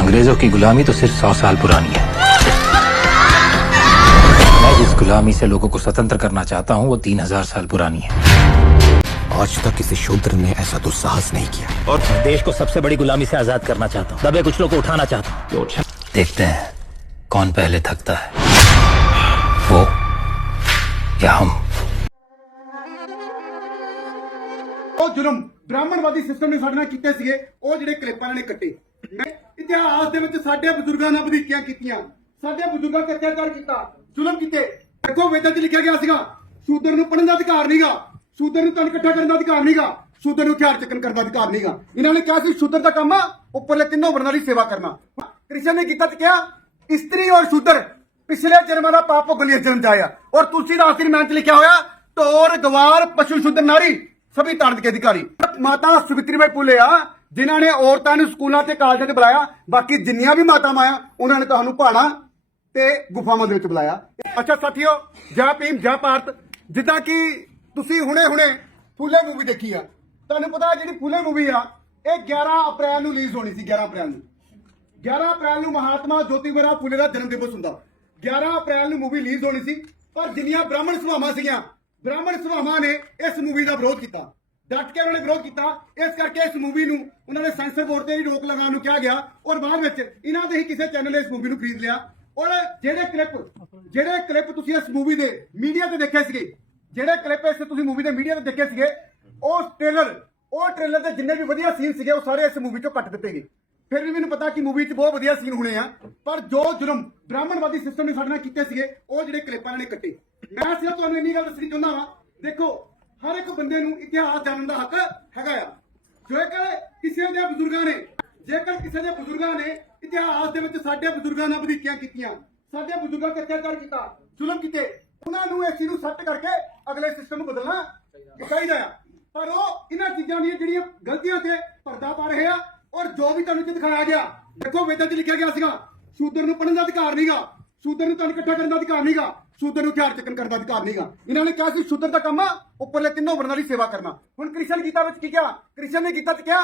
अंग्रेजों की गुलामी तो सिर्फ सौ साल पुरानी है मैं जिस गुलामी से लोगों को स्वतंत्र करना चाहता हूँ वो तीन हजार साल पुरानी है आज तक किसी शूद्र ने ऐसा दुस्साहस नहीं किया मैं देश को सबसे बड़ी गुलामी से आजाद करना चाहता हूँ दबे कुछ लोग को उठाना चाहता हूँ देखते हैं कौन पहले थकता है वो या हम ਉਹ ਜ਼ੁਲਮ ਬ੍ਰਾਹਮਣਵਾਦੀ ਸਿਸਟਮ ਨੇ ਸਾਡੇ ਨਾਲ ਕੀਤੇ ਸੀਗੇ ਉਹ ਜਿਹੜੇ ਕਲਿੱਪਾਂ ਇਹਨਾਂ ਨੇ ਕੱਟੇ ਮੈਂ ਇਤਿਹਾਸ ਦੇ ਵਿੱਚ ਸਾਡੇ ਬਜ਼ੁਰਗਾਂ ਨਾਲ ਵਧੀਕੀਆਂ ਕੀਤੀਆਂ। ਸਾਡੇ ਬਜ਼ੁਰਗਾਂ ਤੇ ਅਤਿਆਚਾਰ ਕੀਤਾ, ਜ਼ੁਲਮ ਕੀਤੇ। ਦੇਖੋ, ਵੇਦਾਂ 'ਚ ਲਿਖਿਆ ਗਿਆ ਸੀਗਾ ਸ਼ੂਦਰ ਨੂੰ ਪੜਨ ਦਾ ਅਧਿਕਾਰ ਨਹੀਂਗਾ ਸ਼ੂਦਰ ਨੂੰ ਤਨ ਇਕੱਠਾ ਕਰਨ ਦਾ ਅਧਿਕਾਰ ਨਹੀਂਗਾ ਸ਼ੂਦਰ ਨੂੰ ਹਥਿਆਰ ਚੱਕਣ ਕਰਨ ਦਾ ਅਧਿਕਾਰ ਨਹੀਂਗਾ ਇਹਨਾਂ ਨੇ ਕਿਹਾ ਸੀ ਸ਼ੂਦਰ ਦਾ ਕੰਮ ਆ, ਉੱਪਰਲੇ ਤਿੰਨੋਂ ਵਰਨਾਂ ਦੀ ਸੇਵਾ ਕਰਨਾ। ਕ੍ਰਿਸ਼ਨ ਨੇ ਕੀਤਾ ਤੇ ਕਿਹਾ, ਇਸਤਰੀ ਔਰ ਸ਼ੂਦਰ ਪਿਛਲੇ ਜਨਮਾਂ ਦਾ ਪਾਪ ਭੋਗਣ ਜਨਮ ਜਾਇਆ। ਔਰ ਤੁਲਸੀਦਾਸ ਦੀ ਰਾਮਾਇਣ 'ਚ ਲਿਖਿਆ ਹੋਇਆ, ਟੋਰ, ਗਵਾਰ, ਪਸ਼ੂ ਸ਼ੁੱਧ ਨਾਰੀ, ਸਭੀ ਤਾਂਤ ਕੇ ਅਧਿਕਾਰੀ। ਮਾਤਾ ਸੁਵਿਤਰੀ ਬਾਈ ਫੁੱਲੇ ਆ ਜਿਨ੍ਹਾਂ ਨੇ ਔਰਤਾਂ ਨੂੰ ਸਕੂਲਾਂ ਤੇ ਕਾਲਜਾਂ 'ਚ ਬੁਲਾਇਆ, ਬਾਕੀ ਜਿੰਨੀਆਂ ਵੀ ਮਾਤਾਵਾਂ ਆ ਉਹਨਾਂ ਨੇ ਤੁਹਾਨੂੰ ਪਹਾੜਾਂ ਤੇ ਗੁਫਾਵਾਂ ਦੇ ਵਿੱਚ ਬੁਲਾਇਆ। ਅੱਛਾ, ਸਾਥੀਓ, ਜੈ ਭੀਮ, ਜੈ ਭਾਰਤ, ਜਿੱਦਾਂ ਕਿ ਤੁਸੀਂ ਹੁਣੇ-ਹੁਣੇ ਫੁੱਲੇ ਮੂਵੀ ਦੇਖੀ ਆ। ਤੁਹਾਨੂੰ ਪਤਾ ਜਿਹੜੀ ਫੁੱਲੇ ਮੂਵੀ ਆ, ਇਹ 11 ਅਪ੍ਰੈਲ ਨੂੰ ਰਿਲੀਜ਼ ਹੋਣੀ ਸੀ 11 ਅਪ੍ਰੈਲ ਨੂੰ। 11 ਅਪ੍ਰੈਲ ਨੂੰ ਮਹਾਤਮਾ ਜੋਤੀਬਾ ਫੁੱਲੇ ਦਾ ਜਨਮ ਦਿਵਸ ਹੁੰਦਾ। 11 ਅਪ੍ਰੈਲ ਨੂੰ ਮੂਵੀ ਰਿਲੀਜ਼ ਹੋਣੀ ਸੀ, ਪਰ ਜਿੰਨੀਆਂ ਬ੍ਰਾਹਮਣ ਸਭਾਵਾਂ ਸੀਗੀਆਂ, ਬ੍ਰਾਹਮਣ ਸਭਾਵਾਂ ਨੇ ਇਸ ਮੂਵੀ ਦਾ ਵਿਰੋਧ ਕੀਤਾ। ਡਟ ਕੇ ਉਹਨਾਂ ਨੇ ਵਿਰੋਧ ਕੀਤਾ। ਇਸ ਕਰਕੇ ਇਸ ਮੂਵੀ ਨੂੰ ਉਹਨਾਂ ਨੇ ਸੈਂਸਰ ਬੋਰਡ ਤੇ ਵੀ ਰੋਕ ਲਗਾਉਣ ਨੂੰ ਕਿਹਾ ਗਿਆ ਔਰ ਬਾਅਦ ਵਿੱਚ ਇਹਨਾਂ ਦੇ ਹੀ ਕਿਸੇ ਚੈਨਲ ਨੇ ਇਸ ਮੂਵੀ ਨੂੰ ਖਰੀਦ ਲਿਆ। ਔਰ ਜਿਹੜੇ ਕਲਿੱਪ ਜਿਹੜੇ ਕਲਿੱਪ ਤੁਸੀਂ ਇਸ ਮੂਵੀ ਦੇ ਮੀਡੀਆ ਤੇ ਦੇਖੇ ਸੀਗੇ, ਜਿਹੜੇ ਕਲਿੱਪ ਇਸ ਤੁਸੀਂ ਮੂਵੀ ਦੇ ਮੀਡੀਆ ਤੇ ਦੇਖੇ ਸੀਗੇ, ਉਹ ਟ੍ਰੇਲਰ ਉਹ ਟ੍ਰੇਲਰ ਦੇ ਜਿੰਨੇ ਵੀ ਵਧੀਆ ਸੀਨ ਸੀਗੇ, ਉਹ ਸਾਰੇ ਇਸ ਮੂਵੀ ਚੋਂ ਕੱਟ ਦਿੱਤੇ ਗਏ। ਫਿਰ ਵੀ ਮੈਨੂੰ ਪਤਾ ਕਿ ਮੂਵੀ 'ਚ ਬਹੁਤ ਵਧੀਆ ਸੀਨ ਹੋਣੇ ਆ, ਪਰ ਜੋ ਜੁਰਮ ਬ੍ਰਾਹਮਣਵਾਦੀ ਸਿਸਟਮ ਨੇ ਸਾਡੇ ਨਾਲ ਕੀਤੇ ਸੀਗੇ, ਉਹ ਜਿਹੜੇ ਕਲਿੱਪਾਂ ਨੇ ਕੱਟੇ। ਮੈਂ ਸਿਰਫ ਤੁਹਾਨੂੰ ਇੰਨੀ ਗੱਲ ਦੱਸਣੀ ਚਾਹੁੰਦਾ ਹਾਂ ਦੇਖੋ ਹਰ ਇੱਕ ਬੰਦੇ ਨੂੰ ਇਤਿਹਾਸ ਜਾਣਨ ਦਾ ਹੱਕ ਹੈਗਾ ਆ। ਜੇਕਰ ਕਿਸੇ ਦੇ ਬਜ਼ੁਰਗਾਂ ਨੇ ਜੇਕਰ ਕਿਸੇ ਦੇ ਬਜ਼ੁਰਗਾਂ ਨੇ ਇਤਿਹਾਸ ਦੇ ਵਿੱਚ ਸਾਡੇ ਬਜ਼ੁਰਗਾਂ ਨਾਲ ਵਧੀਕੀਆਂ ਕੀਤੀਆਂ, ਸਾਡੇ ਬਜ਼ੁਰਗਾਂ ਤੇ ਅਤਿਆਚਾਰ ਕੀਤਾ, ਜ਼ੁਲਮ ਕੀਤੇ, ਉਹਨਾਂ ਨੂੰ ਇਸ ਚੀਜ਼ ਨੂੰ ਸੱਟ ਕਰਕੇ ਅਗਲੇ ਸਿਸਟਮ ਨੂੰ ਬਦਲਣਾ ਚਾਹੀਦਾ ਆ। ਪਰ ਉਹ ਇਹਨਾਂ ਚੀਜ਼ਾਂ ਦੀਆਂ ਜਿਹੜੀਆਂ ਗਲਤੀਆਂ ਤੇ ਪਰਦਾ ਪਾ ਰਹੇ ਆ, ਔਰ ਜੋ ਵੀ ਤੁਹਾਨੂੰ ਇੱਥੇ ਦਿਖਾਇਆ ਗਿਆ, ਦੇਖੋ ਵੇਦਾਂ 'ਚ ਲਿਖਿਆ ਗਿਆ ਸੀਗਾ, ਸ਼ੂਦਰ ਨੂੰ ਪੜਨ ਦਾ ਅਧਿਕਾਰ ਨਹੀਂਗਾ ਸ਼ੂਦਰ ਨੂੰ ਤਨ ਇਕੱਠਾ ਕਰਨ ਦਾ ਅਧਿਕਾਰ ਨਹੀਂਗਾ ਸ਼ੂਦਰ ਨੂੰ ਹਥਿਆਰ ਚੱਕਣ ਕਰਨ ਦਾ ਅਧਿਕਾਰ ਨਹੀਂਗਾ ਇਹਨਾਂ ਨੇ ਕਿਹਾ ਸੀ, ਸ਼ੂਦਰ ਦਾ ਕੰਮ ਆ, ਉੱਪਰਲੇ ਤਿੰਨੋਂ ਵਰਨਾਂ ਦੀ ਸੇਵਾ ਕਰਨਾ। ਹੁਣ ਕ੍ਰਿਸ਼ਨ ਗੀਤਾ ਵਿੱਚ ਕੀ ਕਿਹਾ? ਕ੍ਰਿਸ਼ਨ ਨੇ ਕੀਤਾ ਤੇ ਕਿਹਾ,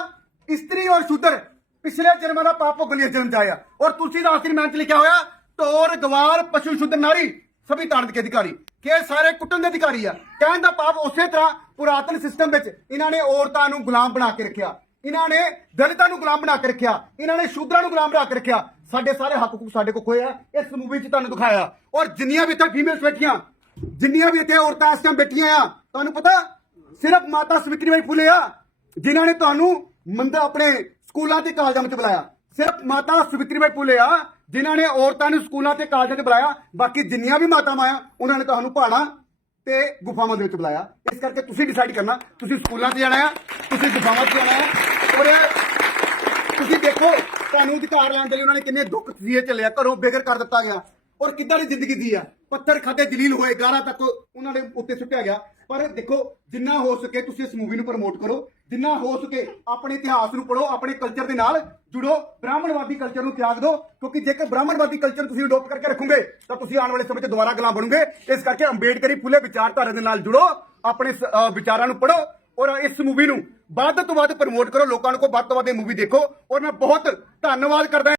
ਇਸਤਰੀ ਔਰ ਸ਼ੂਦਰ, ਪਿਛਲੇ ਜਨਮਾਂ ਦਾ ਪਾਪ ਭੋਗਣ ਲਈ ਜਨਮ ਜਾਇਆ। ਔਰ ਤੁਸੀਂ ਦੀ ਰਾਮਾਇਣ 'ਚ ਲਿਖਿਆ ਹੋਇਆ, ਟੋਰ, ਗਵਾਰ, ਪਸ਼ੂ ਸ਼ੁੱਧ ਨਾਰੀ, ਸਭੀ ਤਾਂਤ ਦੇ ਅਧਿਕਾਰੀ। ਕਿ ਸਾਰੇ ਕੁੱਟਣ ਦੇ ਅਧਿਕਾਰੀ ਆ। ਕਹਿਣ ਦਾ ਪਾਪ ਉਸੇ ਤਰ੍ਹਾਂ ਪੁਰਾਤਨ ਸਿਸਟਮ ਵਿੱਚ ਇਹਨਾਂ ਨੇ ਔਰਤਾਂ ਨੂੰ ਗੁਲਾਮ ਬਣਾ ਕੇ ਰੱਖਿਆ। ਇਹਨਾਂ ਨੇ ਦਲਿਤਾਂ ਨੂੰ ਗੁਲਾਮ ਬਣਾ ਕੇ ਰੱਖਿਆ, ਇਹਨਾਂ ਨੇ ਸ਼ੂਦਰਾਂ ਨੂੰ ਗੁਲਾਮ ਬਣਾ ਕੇ ਰੱਖਿਆ। ਸਾਡੇ ਸਾਰੇ ਹੱਕ ਹਕੂਕ ਸਾਡੇ ਕੋਲ ਖੋਏ ਆ, ਇਸ ਮੂਵੀ 'ਚ ਤੁਹਾਨੂੰ ਦਿਖਾਇਆ। ਔਰ ਜਿੰਨੀਆਂ ਵੀ ਇੱਥੇ ਫੀਮੇਲਸ ਬੈਠੀਆਂ, ਜਿੰਨੀਆਂ ਵੀ ਇੱਥੇ ਔਰਤਾਂ ਇਸ ਟਾਈਮ ਬੈਠੀਆਂ ਆ, ਤੁਹਾਨੂੰ ਪਤਾ, ਸਿਰਫ ਮਾਤਾ ਸਵਿਤਰੀ ਬਾਈ ਫੁੱਲੇ ਆ, ਜਿਨ੍ਹਾਂ ਨੇ ਤੁਹਾਨੂੰ ਮੰਦਾ ਆਪਣੇ ਸਕੂਲਾਂ ਤੇ ਕਾਲਜਾਂ ਵਿੱਚ ਬੁਲਾਇਆ। ਸਿਰਫ ਮਾਤਾ ਸੁਵਿਤਰੀ ਬਾਈ ਫੁੱਲੇ ਆ, ਜਿਨ੍ਹਾਂ ਨੇ ਔਰਤਾਂ ਨੂੰ ਸਕੂਲਾਂ ਤੇ ਕਾਲਜਾਂ 'ਚ ਬੁਲਾਇਆ। ਬਾਕੀ ਜਿੰਨੀਆਂ ਵੀ ਮਾਤਾਵਾਂ ਆ, ਉਹਨਾਂ ਨੇ ਤੁਹਾਨੂੰ ਪਹਾੜਾਂ ਤੇ ਗੁਫਾਵਾਂ ਦੇ ਵਿੱਚ ਬੁਲਾਇਆ। ਇਸ ਕਰਕੇ ਤੁਸੀਂ ਡਿਸਾਈਡ ਕਰਨਾ, ਤੁਸੀਂ ਸਕੂਲਾਂ 'ਚ ਜਾਣਾ ਆ, ਤੁਸੀਂ ਗੁਫਾਵਾਂ 'ਚ ਜਾਣਾ ਆ। ਔਰ ਤੁਸੀਂ ਦੇਖੋ, ਤੁਹਾਨੂੰ ਅਧਿਕਾਰ ਲੈਣ ਦੇ ਲਈ ਉਹਨਾਂ ਨੇ ਕਿੰਨੇ ਦੁੱਖ ਤਸੀਹੇ ਚੱਲਿਆ ਘਰੋਂ ਬੇਘਰ ਕਰ ਦਿੱਤਾ ਗਿਆ। ਔਰ ਕਿੱਦਾਂ ਦੀ ਜ਼ਿੰਦਗੀ ਦੀ ਆ। ਪੱਥਰ ਖਾਦੇ ਜਲੀਲ ਹੋਏ ਗਾਰਾਂ ਤੱਕ ਉਹਨਾਂ ਦੇ ਉੱਤੇ ਸੁੱਟਿਆ ਗਿਆ। ਪਰ ਦੇਖੋ, ਜਿੰਨਾ ਹੋ ਸਕੇ ਤੁਸੀਂ ਇਸ ਮੂਵੀ ਨੂੰ ਪ੍ਰਮੋਟ ਕਰੋ। ਜਿੰਨਾ ਹੋ ਸਕੇ ਆਪਣੇ ਇਤਿਹਾਸ ਨੂੰ ਪੜੋ ਆਪਣੇ ਕਲਚਰ ਦੇ ਨਾਲ ਜੁੜੋ। ਬ੍ਰਾਹਮਣਵਾਦੀ ਕਲਚਰ ਨੂੰ ਤਿਆਗ ਦਿਓ। ਕਿਉਂਕਿ ਜੇਕਰ ਬ੍ਰਾਹਮਣਵਾਦੀ ਕਲਚਰ ਤੁਸੀਂ ਅਡਾਪਟ ਕਰਕੇ ਰੱਖੋਗੇ, ਤਾਂ ਤੁਸੀਂ ਆਉਣ ਵਾਲੇ ਸਮੇਂ 'ਚ ਦੁਬਾਰਾ ਗੁਲਾਮ ਬਣੋਗੇ। ਇਸ ਕਰਕੇ ਅੰਬੇਡਕਰੀ ਫੁੱਲੇ ਵਿਚਾਰਧਾਰਾ ਦੇ ਨਾਲ ਜੁੜੋ। ਆਪਣੇ ਵਿਚਾਰਾਂ ਨੂੰ ਪੜੋ ਔਰ ਇਸ ਮੂਵੀ ਨੂੰ ਵੱਧ ਤੋਂ ਵੱਧ ਪ੍ਰਮੋਟ ਕਰੋ। ਲੋਕਾਂ ਨੂੰ ਕੋ ਵੱਧ ਤੋਂ ਵੱਧ ਇਹ ਮੂਵੀ ਦੇਖੋ। ਔਰ ਮੈਂ ਬਹੁਤ ਧੰਨਵਾਦ ਕਰਦਾ